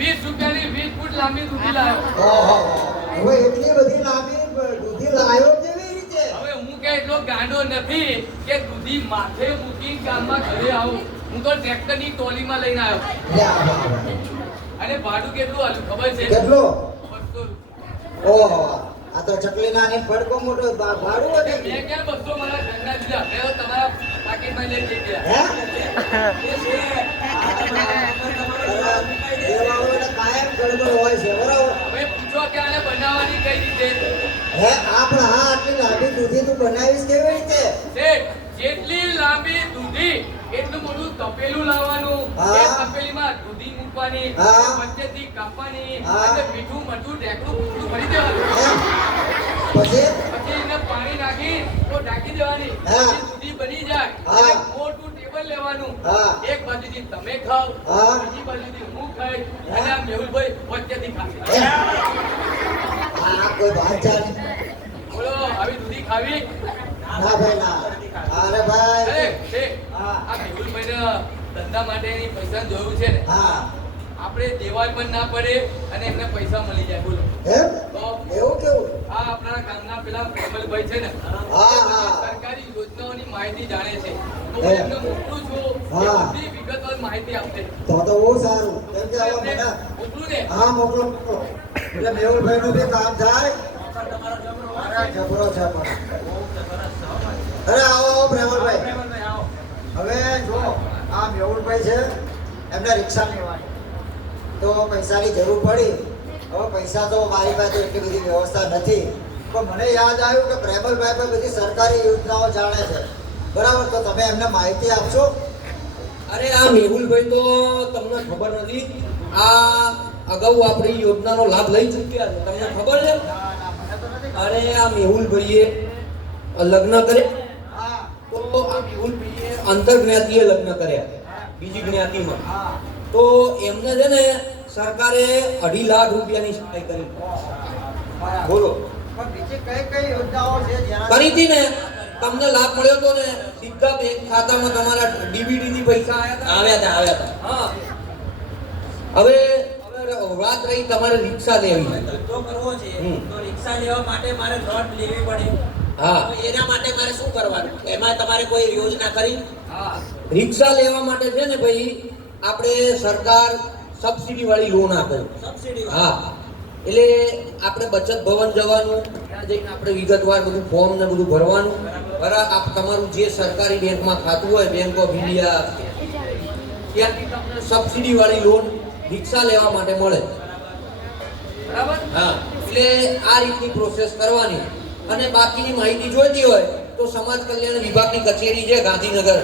રૂપિયાની 20 ફૂટ લાંબી દૂધી લાવ્યો. ઓહો, હવે એટલી બધી લાંબી દૂધી લાવ્યો કેવી રીતે? હવે હું કે એટલો ગાંડો નથી કે દૂધી માથે મૂકી ગામમાં ઘરે આવું. હું તો ટ્રેક્ટરની ટોલીમાં લઈને આવ્યો. લે આ બાબા. અને ભાડું કેટલું આલ્યું ખબર છે? કેટલો? 200 રૂપિયા. ઓહો, આ તો ચકલી નાની પડકો મોટો ભાડું મેં હતું. ક્યાં 200 મારા ઘરના દીધા. મેં તો તમારા પાકીટમાં લઈ જઈ ગયા. હે? દેવા હોય તો કાયમ ગડબડ હોય છે, બરાબર? હવે પૂછો કે આને બનાવવાની કઈ રીતે? હે, આપણે હા આટલી લાંબી દૂધી તું બનાવીશ કેવી રીતે? શેઠ, જેટલી લાંબી દૂધી એટલું મોટું તપેલું લાવવાનું. હા. એ તપેલીમાં દૂધી મૂકવાની, હા. વચ્ચેથી કાપવાની, હા. અને મીઠું મરચું ઢેકણું પૂરું ભરી દેવાનું. હે? પછી પછી એને પાણી નાખી તો ઢાંકી દેવાની. હા. પછી દૂધી બની જાય. હા. એટલે મોટું ટેબલ લેવાનું. હા. એક બાજુથી તમે ખાઓ, હા. બીજી બાજુથી હું ખાઈ, અને આ મેહુલભાઈ વચ્ચેથી ખાશે. હે? આ કોઈ વાત ચાલે? બોલો, આવી દૂધી ખાવી? ના ભાઈ ના. અરે ભાઈ. અરે શેઠ, હા. આ મેહુલભાઈને ધંધા માટેની પૈસાની જરૂર છે ને. હા. આપણે દેવાલ પણ ના પડે અને એમને પૈસા મળી જાય. બોલો એમ? તો એવું કેવું? આ આપણા ગામના પેલા પ્રેમલભાઈ છે ને, હા, એ હા. બધી સરકારી યોજનાઓની માહિતી જાણે છે. તો હે. હું એમને મોકલું છું. એ હા. બધી વિગતવાર માહિતી આપશે. તો બહુ સારું. કેમ કે હવે મને મોકલું ને? હા મોકલો મોકલો. એટલે મેહુલભાઈ નું બી કામ થાય. અરે જબરો છે પણ. અરે આવો આવો પ્રેમલભાઈ. હવે જો આ મેહુલભાઈ છે, એમને રિક્ષા લેવાની તો પૈસાની જરૂર પડી. હવે પૈસા તો મારી પાસે એટલી બધી વ્યવસ્થા નથી, પણ મને યાદ આવ્યું કે પ્રેમલભાઈ પર બધી સરકારી યોજનાઓ જાણે છે, બરાબર? તો તમે એમને માહિતી આપશો? અરે આ મેહુલભાઈ તો તમને ખબર નથી, આ અગાઉ આપણી યોજનાનો લાભ લઈ ચૂક્યા છે, તમને ખબર છે? અરે આ મેહુલભાઈએ લગ્ન કર્યા, હા તો આ મેહુલભાઈએ અંતરજ્ઞાતિએ લગ્ન કર્યા, બીજી જ્ઞાતિમાં. હા. તો એમને છે ને સરકારે 2.5 લાખ રૂપિયાની સહાય કરી. બોલો, પણ બીજી કઈ કઈ યોજનાઓ છે જેના કરી હતી ને? તમને લાભ મળ્યો તો ને? સીધા બેંક ખાતામાં તમારા ડીબીટી થી પૈસા આવ્યા હતા? હા. હવે વાત રહી તમારે રિક્ષા લેવી. ધંધો કરવો છે હમ. તો રિક્ષા લેવા માટે મારે લોન લેવી પડે. હા. તો એના માટે મારે શું કરવાનું? એમાં તમારે કોઈ યોજના કરી? હા. રિક્ષા લેવા માટે છે ને ભાઈ, આપણે સરકાર સબસિડી વાળી લોન આપે. સબસિડી હા, એટલે આપણે બચત ભવન જવાનું, ત્યાં જઈને આપણે વિગતવાર બધું ફોર્મ ને બધું ભરવાનું. બરાબર? તમારું જે સરકારી બેંકમાં ખાતું હોય, બેંક ઓફ ઇન્ડિયા, ત્યાંથી તમને સબસિડી વાળી લોન રિક્ષા લેવા માટે મળે. બરાબર? હા, એટલે આ રીતની પ્રોસેસ કરવાની. અને બાકીની માહિતી જોઈતી હોય તો સમાજ કલ્યાણ વિભાગની કચેરી છે ગાંધીનગર,